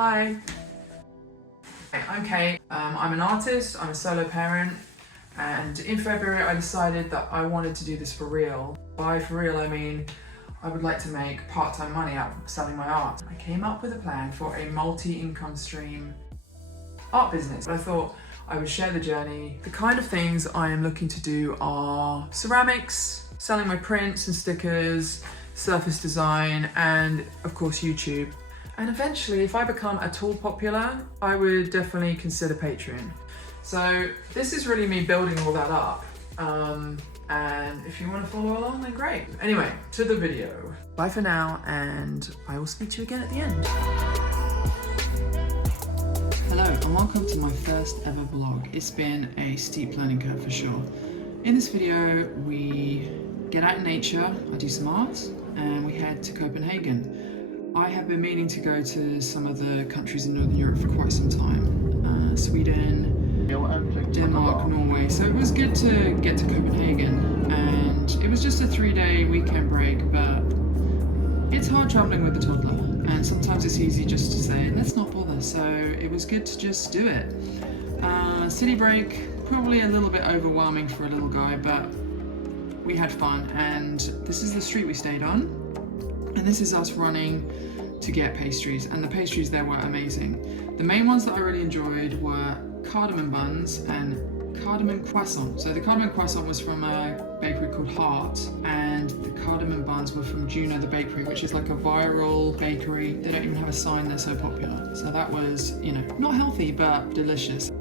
Hi. I'm Kate. I'm an artist, I'm a solo parent, and in February I decided that I wanted to do this for real. By for real I mean I would like to make part-time money out of selling my art. I came up with a plan for a multi-income stream art business. I thought I would share the journey. The kind of things I am looking to do are ceramics, selling my prints and stickers, surface design, and of course YouTube. And eventually, if I become at all popular, I would definitely consider Patreon. So this is really me building all that up. And if you want to follow along, then great. Anyway, to the video. Bye for now, and I will speak to you again at the end. Hello, and welcome to my first ever vlog. It's been a steep learning curve for sure. In this video, we get out in nature, I do some art, and we head to Copenhagen. I have been meaning to go to some of the countries in Northern Europe for quite some time. Sweden, Denmark, Norway. So it was good to get to Copenhagen, and it was just a 3-day weekend break, but it's hard traveling with the toddler, and sometimes it's easy just to say, let's not bother. So it was good to just do it. City break, probably a little bit overwhelming for a little guy, but we had fun, and this is the street we stayed on, and this is us running to get pastries, and the pastries there were amazing. The main ones that I really enjoyed were cardamom buns and cardamom croissant. So the cardamom croissant was from a bakery called Heart, and the cardamom buns were from Juno the Bakery, which is like a viral bakery. They don't even have a sign, they're so popular. So that was, you know, not healthy, but delicious.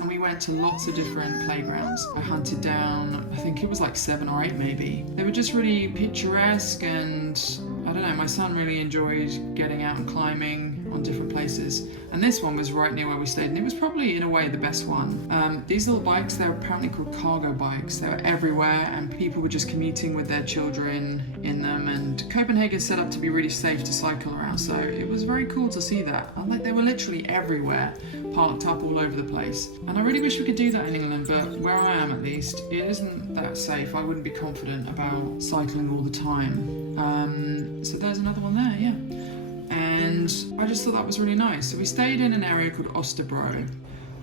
And we went to lots of different playgrounds. I hunted down, I think it was like 7 or 8 maybe. They were just really picturesque, and I don't know, my son really enjoyed getting out and climbing on different places. And this one was right near where we stayed, and it was probably in a way the best one. These little bikes, they're apparently called cargo bikes. They were everywhere, and people were just commuting with their children in them, and Copenhagen's set up to be really safe to cycle around, so it was very cool to see that. And like, they were literally everywhere, parked up all over the place. And I really wish we could do that in England, but where I am at least, it isn't that safe. I wouldn't be confident about cycling all the time. So there's another one there, yeah. And I just thought that was really nice. So we stayed in an area called Osterbro,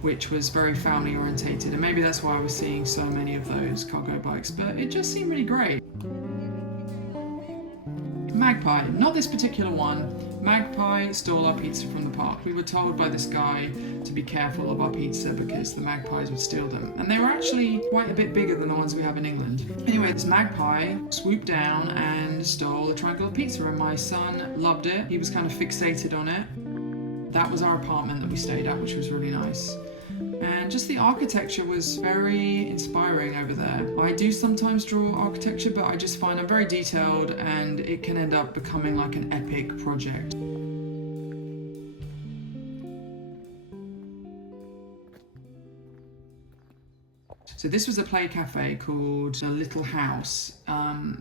which was very family orientated, and maybe that's why I was seeing so many of those cargo bikes, but it just seemed really great. Magpie, not this particular one. Magpie stole our pizza from the park. We were told by this guy to be careful of our pizza because the magpies would steal them. And they were actually quite a bit bigger than the ones we have in England. Anyway, this magpie swooped down and stole a triangle of pizza, and my son loved it. He was kind of fixated on it. That was our apartment that we stayed at, which was really nice. And just the architecture was very inspiring over there. I do sometimes draw architecture, but I just find I'm very detailed, and it can end up becoming like an epic project. So this was a play cafe called The Little House.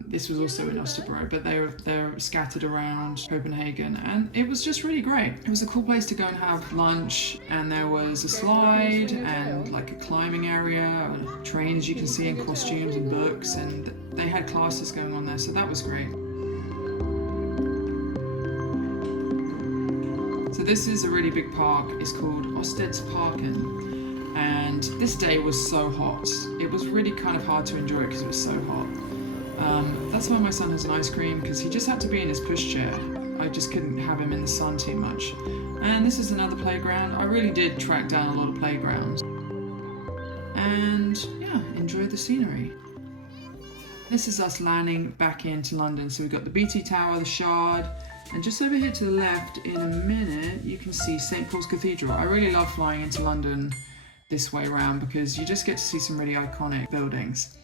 This was also in Osterbro, but they're scattered around Copenhagen, and it was just really great. It was a cool place to go and have lunch, and there was a slide and like a climbing area, and trains you can see in costumes and books, and they had classes going on there, so that was great. So this is a really big park. It's called Ostedparken. And this day was so hot. It was really kind of hard to enjoy it because it was so hot. That's why my son has an ice cream, because he just had to be in his pushchair. I just couldn't have him in the sun too much. And this is another playground. I really did track down a lot of playgrounds. And yeah, enjoy the scenery. This is us landing back into London. So we've got the BT Tower, the Shard, and just over here to the left in a minute, you can see St. Paul's Cathedral. I really love flying into London this way around because you just get to see some really iconic buildings.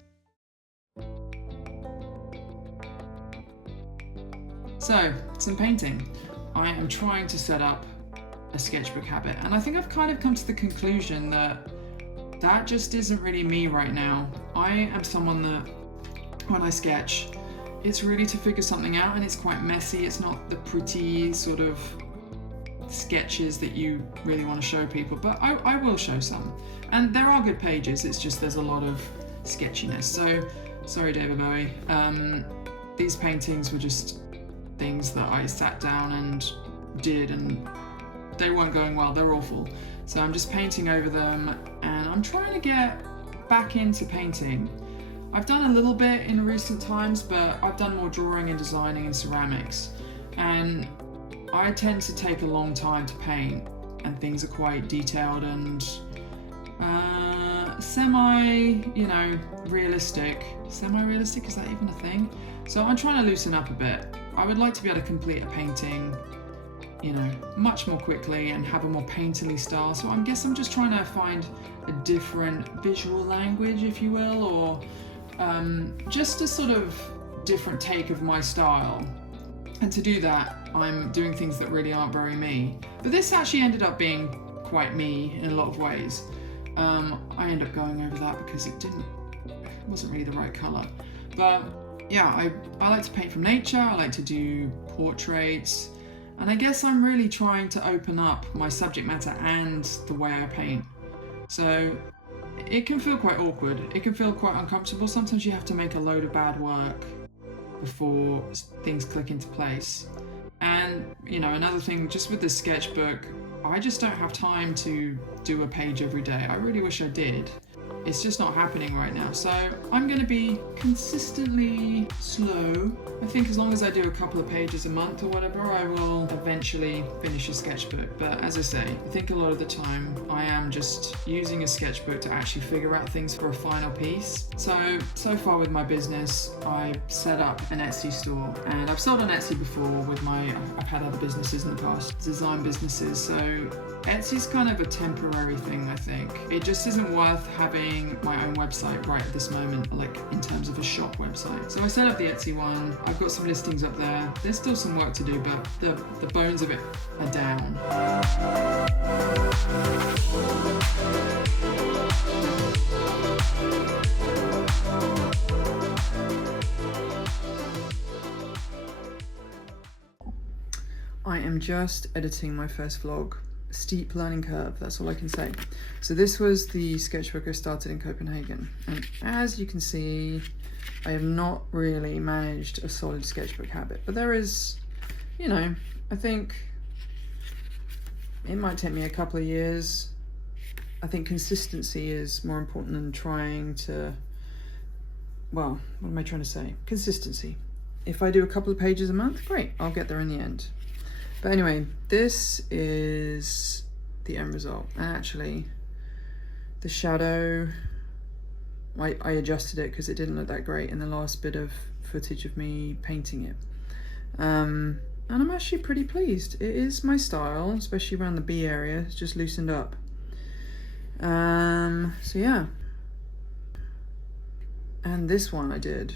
So, some painting. I am trying to set up a sketchbook habit, and I think I've kind of come to the conclusion that that just isn't really me right now. I am someone that, when I sketch, it's really to figure something out, and it's quite messy. It's not the pretty sort of sketches that you really want to show people, but I will show some. And there are good pages, it's just there's a lot of sketchiness. So, sorry David Bowie. These paintings were just, things that I sat down and did, and they weren't going well, they're awful. So I'm just painting over them, and I'm trying to get back into painting. I've done a little bit in recent times, but I've done more drawing and designing and ceramics, and I tend to take a long time to paint, and things are quite detailed and realistic. Semi-realistic, is that even a thing? So I'm trying to loosen up a bit. I would like to be able to complete a painting, much more quickly and have a more painterly style. So I guess I'm just trying to find a different visual language, if you will, or just a sort of different take of my style. And to do that, I'm doing things that really aren't very me. But this actually ended up being quite me in a lot of ways. I ended up going over that because it wasn't really the right colour. But yeah, I like to paint from nature, I like to do portraits, and I guess I'm really trying to open up my subject matter and the way I paint. So it can feel quite awkward, it can feel quite uncomfortable. Sometimes you have to make a load of bad work before things click into place. And another thing, just with the sketchbook, I just don't have time to do a page every day. I really wish I did. It's just not happening right now. So I'm going to be consistently slow. I think as long as I do a couple of pages a month or whatever, I will eventually finish a sketchbook. But as I say, I think a lot of the time I am just using a sketchbook to actually figure out things for a final piece. So far with my business, I set up an Etsy store, and I've sold on Etsy before I've had other businesses in the past, design businesses. So Etsy's kind of a temporary thing, I think. It just isn't worth having my own website right at this moment, like in terms of a shop website. So I set up the Etsy one. I've got some listings up there. There's still some work to do, but the bones of it are down. I am just editing my first vlog. Steep learning curve, that's all I can say. So this was the sketchbook I started in Copenhagen, and as you can see, I have not really managed a solid sketchbook habit, but there is, I think it might take me a couple of years. I think consistency is more important than trying to, well, what am I trying to say? Consistency. If I do a couple of pages a month, great, I'll get there in the end. But anyway, this is the end result. And actually, the shadow, I adjusted it because it didn't look that great in the last bit of footage of me painting it. And I'm actually pretty pleased. It is my style, especially around the B area. It's just loosened up. So yeah. And this one I did,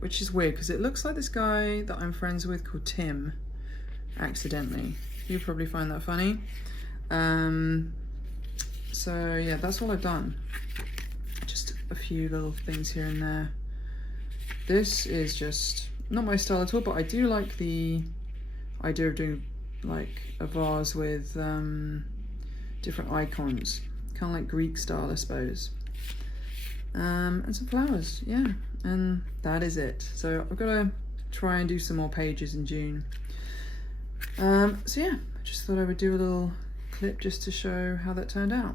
which is weird because it looks like this guy that I'm friends with called Tim. Accidentally. You'll probably find that funny. So yeah, that's all I've done. Just a few little things here and there. This is just not my style at all, but I do like the idea of doing like a vase with different icons, kind of like Greek style, I suppose. And some flowers, yeah, and that is it. So I've got to try and do some more pages in June. So yeah, I just thought I would do a little clip just to show how that turned out.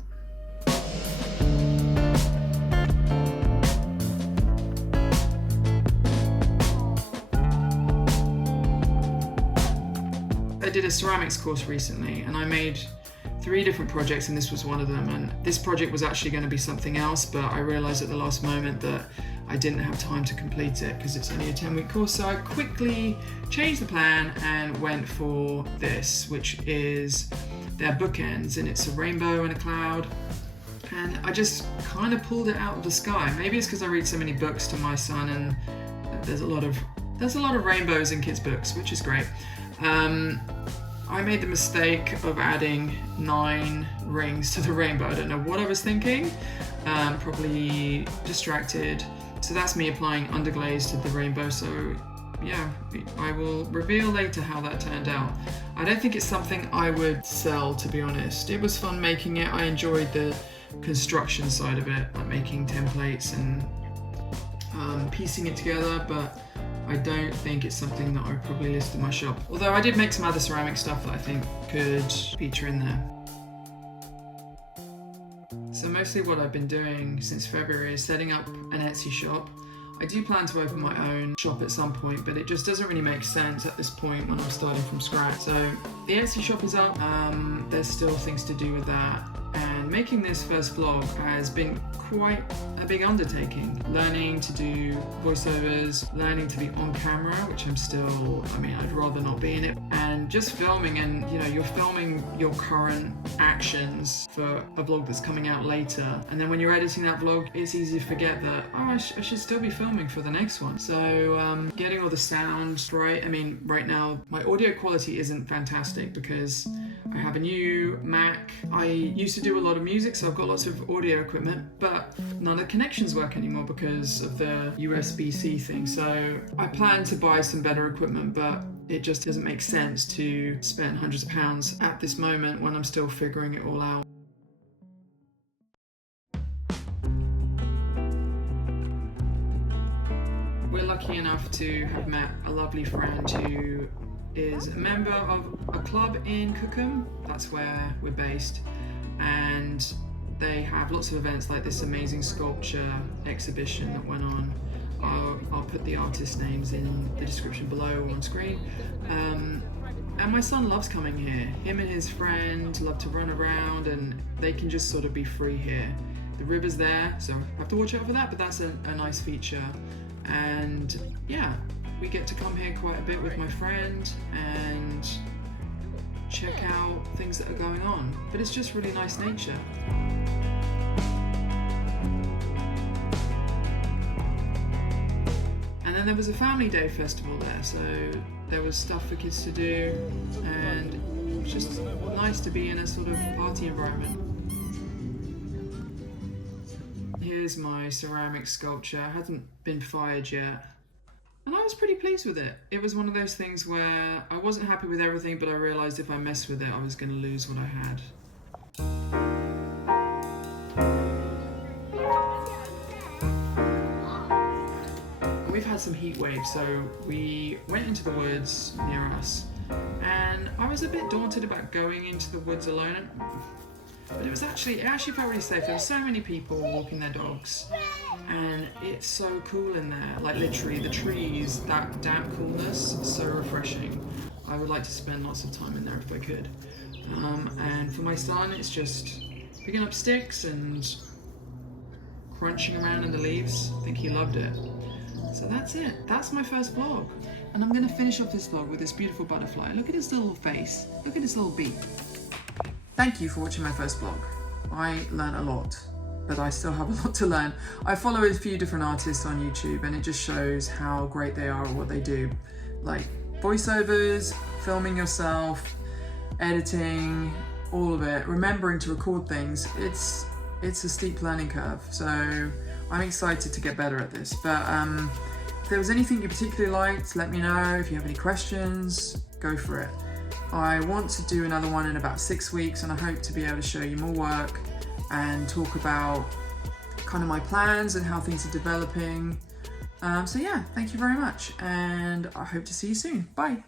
I did a ceramics course recently, and I made 3 different projects, and this was one of them. And this project was actually going to be something else, but I realized at the last moment that I didn't have time to complete it because it's only a 10-week course. So I quickly changed the plan and went for this, which is their Bookends, and it's a rainbow and a cloud. And I just kind of pulled it out of the sky. Maybe it's because I read so many books to my son, and there's a lot of rainbows in kids' books, which is great. I made the mistake of adding 9 rings to the rainbow. I don't know what I was thinking, probably distracted. So that's me applying underglaze to the rainbow. So yeah, I will reveal later how that turned out. I don't think it's something I would sell, to be honest. It was fun making it. I enjoyed the construction side of it, like making templates and piecing it together, but I don't think it's something that I would probably list in my shop. Although I did make some other ceramic stuff that I think could feature in there. So mostly what I've been doing since February is setting up an Etsy shop. I do plan to open my own shop at some point, but it just doesn't really make sense at this point when I'm starting from scratch. So the Etsy shop is up, there's still things to do with that. And making this first vlog has been quite a big undertaking. Learning to do voiceovers, learning to be on camera, which I'm still, I'd rather not be in it. And just filming, and you're filming your current actions for a vlog that's coming out later. And then when you're editing that vlog, it's easy to forget that, I should still be filming for the next one. So getting all the sound right. Right now, my audio quality isn't fantastic because I have a new Mac. I used to do a lot of music, so I've got lots of audio equipment, but none of the connections work anymore because of the USB-C thing. So I plan to buy some better equipment, but it just doesn't make sense to spend hundreds of pounds at this moment when I'm still figuring it all out. We're lucky enough to have met a lovely friend who is a member of a club in Cookham. That's where we're based, and they have lots of events like this amazing sculpture exhibition that went on. I'll put the artist names in the description below or on screen. And my son loves coming here. Him and his friend love to run around, and they can just sort of be free here. The river's there, so I have to watch out for that, but that's a nice feature. And yeah, we get to come here quite a bit with my friend and check out things that are going on. But it's just really nice nature. And then there was a family day festival there, so there was stuff for kids to do, and it was just nice to be in a sort of party environment. Here's my ceramic sculpture. It hasn't been fired yet. And I was pretty pleased with it. It was one of those things where I wasn't happy with everything, but I realised if I messed with it, I was going to lose what I had. We've had some heat waves, so we went into the woods near us, and I was a bit daunted about going into the woods alone. But it actually felt really safe. There were so many people walking their dogs, and it's so cool in there. Like literally the trees, that damp coolness, so refreshing. I would like to spend lots of time in there if I could. And for my son, it's just picking up sticks and crunching around in the leaves. I think he loved it. So that's it. That's my first vlog. And I'm gonna finish off this vlog with this beautiful butterfly. Look at his little face. Look at his little beak. Thank you for watching my first vlog. I learned a lot, but I still have a lot to learn. I follow a few different artists on YouTube, and it just shows how great they are at what they do. Like voiceovers, filming yourself, editing, all of it, remembering to record things. It's a steep learning curve, so I'm excited to get better at this. But if there was anything you particularly liked, let me know. If you have any questions, go for it. I want to do another one in about 6 weeks, and I hope to be able to show you more work and talk about kind of my plans and how things are developing. So yeah, thank you very much, and I hope to see you soon. Bye.